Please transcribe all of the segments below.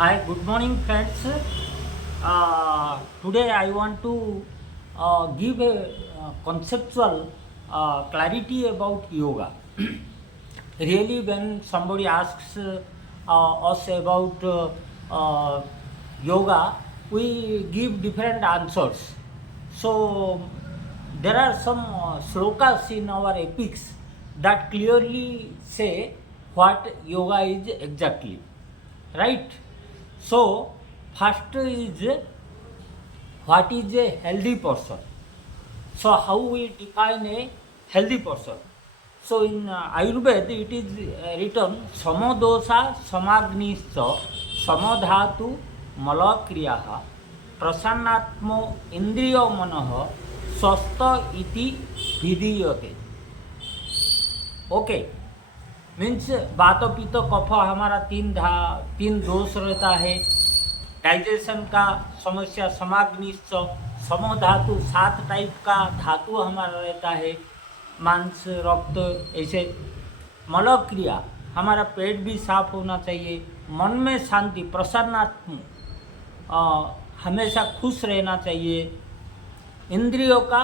Hi, good morning, friends. Today I want to give a conceptual clarity about yoga. Really, when somebody asks us about yoga, we give different answers. So, there are some slokas in our epics that clearly say what yoga is exactly, right? So, first is what is a healthy person. So, how we define a healthy person? So, in Ayurveda, it is written Samodosha Samagnischa Samadhatu Malakriyaha Prasannatmo Indriyo Manoh Swasta iti Vidiyate. Okay, means वात पित्त कफ हमारा तीन दोष रहता है। Digestion का समस्या समाग्निश्च सम धातु 7 टाइप का धातु हमारा रहता है, मांस रक्त ऐसे। मल क्रिया हमारा पेट भी साफ होना चाहिए। मन में शांति प्रसन्नात्म हमेशा खुश रहना चाहिए। इंद्रियों का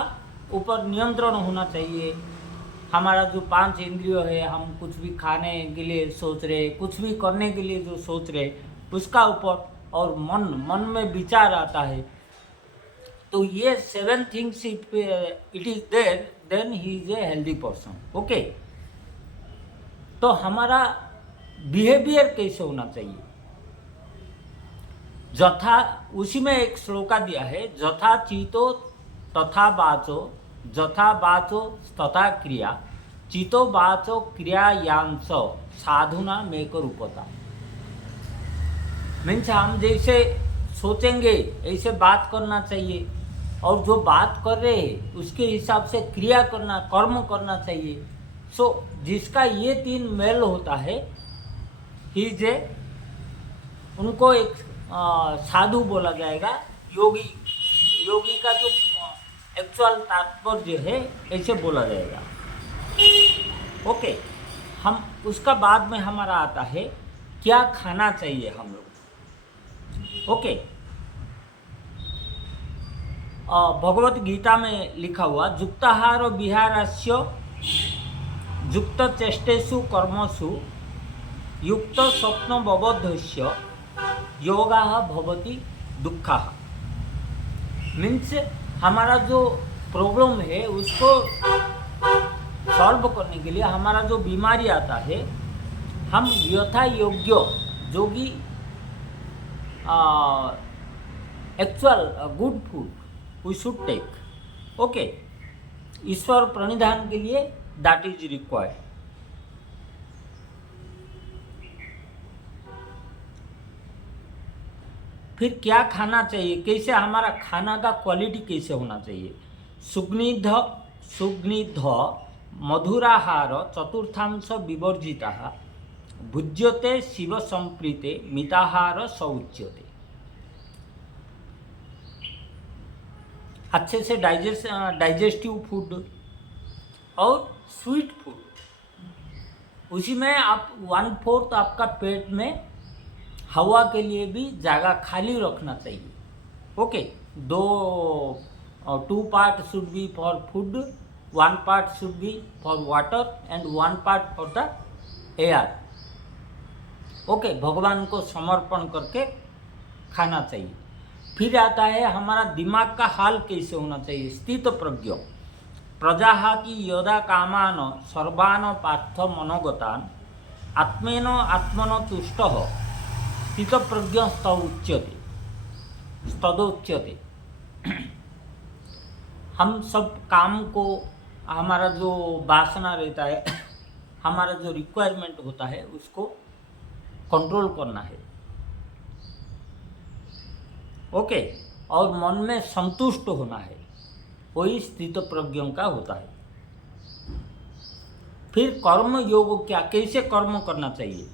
ऊपर नियंत्रण होना चाहिए। हमारा जो 5 इंद्रियों है, हम कुछ भी खाने के लिए सोच रहे, कुछ भी करने के लिए जो सोच रहे, उसका ऊपर, और मन में विचार आता है। तो ये 7 things it is there, then he is a healthy person. Okay, तो हमारा बिहेवियर कैसे होना चाहिए? जथा, उसी में एक श्लोका दिया है, जथा चीतो तथा बाचो, जथा बाचो तथा क्रिया, चितो बाचो क्रियायांश साधुना मेक रूपता। मीन्स हम जैसे सोचेंगे ऐसे बात करना चाहिए, और जो बात कर रहे हैं उसके हिसाब से क्रिया करना, कर्म करना चाहिए। सो जिसका ये 3 मेल होता है, ही जे उनको एक साधु बोला जाएगा। योगी का जो एक्चुअल तात्पर्य है ऐसे बोला जाएगा। ओके, हम उसका बाद में हमारा आता है क्या खाना चाहिए हम लोग। ओके, भगवत गीता में लिखा हुआ युक्ताहार विहारस्य युक्त चेष्टेषु कर्मसु युक्त स्वप्न बबद्धस्य योगा भवति दुःखा। मीन्स हमारा जो प्रॉब्लम है उसको सॉल्व करने के लिए, हमारा जो बीमारी आता है, हम यथा योग्य जोगी actual good food we should take. Okay, ईश्वर प्रणिधान के लिए दैट इज रिक्वायर्ड। फिर क्या खाना चाहिए, कैसे हमारा खाना का क्वालिटी कैसे होना चाहिए? सुग्निध मधुराहार चतुर्थांश विवर्जिता भुज्यते शिव संप्रीते मिताहार सौच्यते। अच्छे से डाइजेस्टिव फूड और स्वीट फूड, उसी में आप 1/4 आपका पेट में हवा के लिए भी जगह खाली रखना चाहिए। Okay, 2 part should be for food, 1 part should be for water and 1 part for the air. Okay, भगवान को समर्पण करके खाना चाहिए। फिर आता है हमारा दिमाग का हाल कैसे होना चाहिए? स्थित प्रज्ञ प्रजाहाति यदा कामान सर्वान पार्थ मनोगतान आत्मेन आत्मनो तुष्ट स्थित प्रज्ञ स्तदोच्यते। हम सब काम को, हमारा जो वासना रहता है, हमारा जो रिक्वायरमेंट होता है, उसको कंट्रोल करना है। ओके, और मन में संतुष्ट होना है, वही स्थित प्रज्ञों का होता है। फिर कर्म योग क्या, कैसे कर्म करना चाहिए?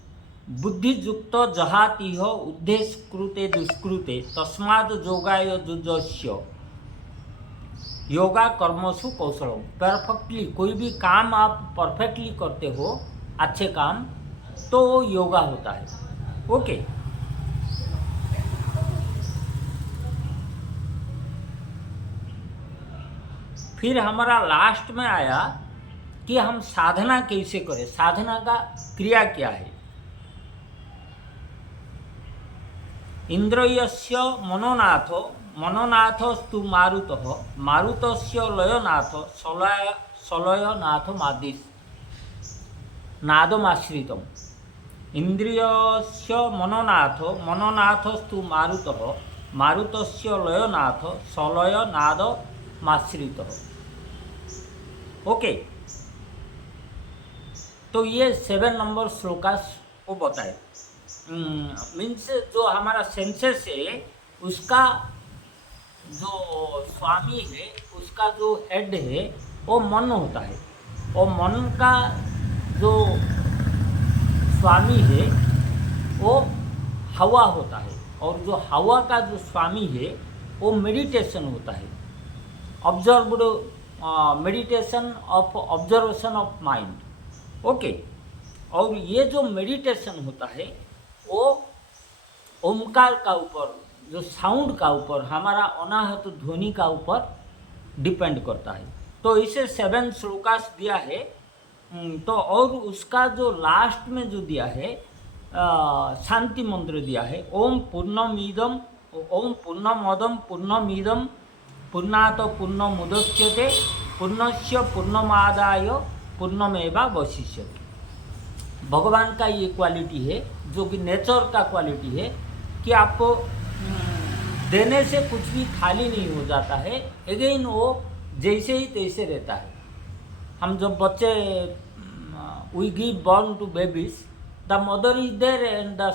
बुद्धियुक्त जहातिह उद्देश्य कृते दुष्कृते तस्माद योगाय जुजस्य योगा कर्मसु कौशलम। परफेक्टली कोई भी काम आप परफेक्टली करते हो, अच्छे काम, तो योगा होता है। ओके, फिर हमारा लास्ट में आया कि हम साधना कैसे करें, साधना का क्रिया क्या है। इंद्रियस्य मनोनाथो मनोनाथस्तु मारुतः मारुतस्य लयनाथ सलयनाथ मादिश नादमाश्रितम्। इंद्रियस्य मनोनाथस्तु मारुतः मारुतस्य लयनाथ सलयनादमाश्रितः। ओके, तो ये 7 नंबर श्लोकास को बताए। मीन्स जो हमारा सेंसेस है उसका जो स्वामी है, उसका जो हेड है वो मन होता है, और मन का जो स्वामी है वो हवा होता है, और जो हवा का जो स्वामी है वो मेडिटेशन होता है, observed meditation of observation of mind. Okay, और ये जो मेडिटेशन होता है वो ओमकार का ऊपर, जो साउंड का ऊपर, हमारा अनाहत ध्वनि का ऊपर डिपेंड करता है। तो इसे 7 श्लोकास दिया है। तो और उसका जो लास्ट में जो दिया है शांति मंत्र दिया है, ओम पूर्णमिदम ओम पूर्णमदम पूर्णमिदम पूर्णात पूर्णमुदच्यते पूर्णस्य पूर्णमादाय पूर्णमेवावशिष्यते। भगवान का ये क्वालिटी है, जो कि नेचर का क्वालिटी है, कि आपको देने से कुछ भी खाली नहीं हो जाता है, अगेन वो जैसे ही तैसे रहता है। हम जब बच्चे we give born to babies, the mother is there and the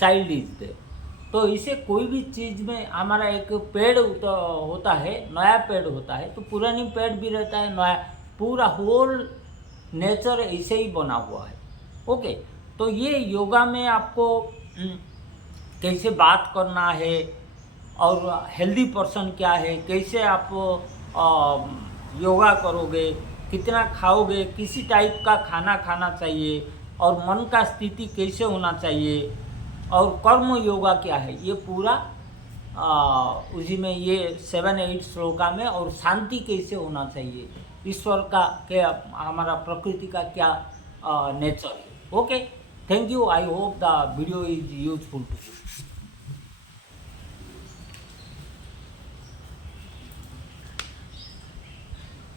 child is there. तो इसे कोई भी चीज़ में हमारा एक पेड़ होता है, नया पेड़ होता है, तो पुरानी पेड़ भी रहता है, नया, पूरा होल नेचर ऐसे ही बना हुआ है। ओके, तो ये योगा में आपको कैसे बात करना है, और हेल्दी पर्सन क्या है, कैसे आप योगा करोगे, कितना खाओगे, किसी टाइप का खाना खाना चाहिए, और मन का स्थिति कैसे होना चाहिए, और कर्म योगा क्या है, ये पूरा उसी में ये 7-8 श्लोका में, और शांति कैसे होना चाहिए, ईश्वर का क्या, हमारा प्रकृति का क्या नेचर है। Okay, thank you. I hope the video is useful to you.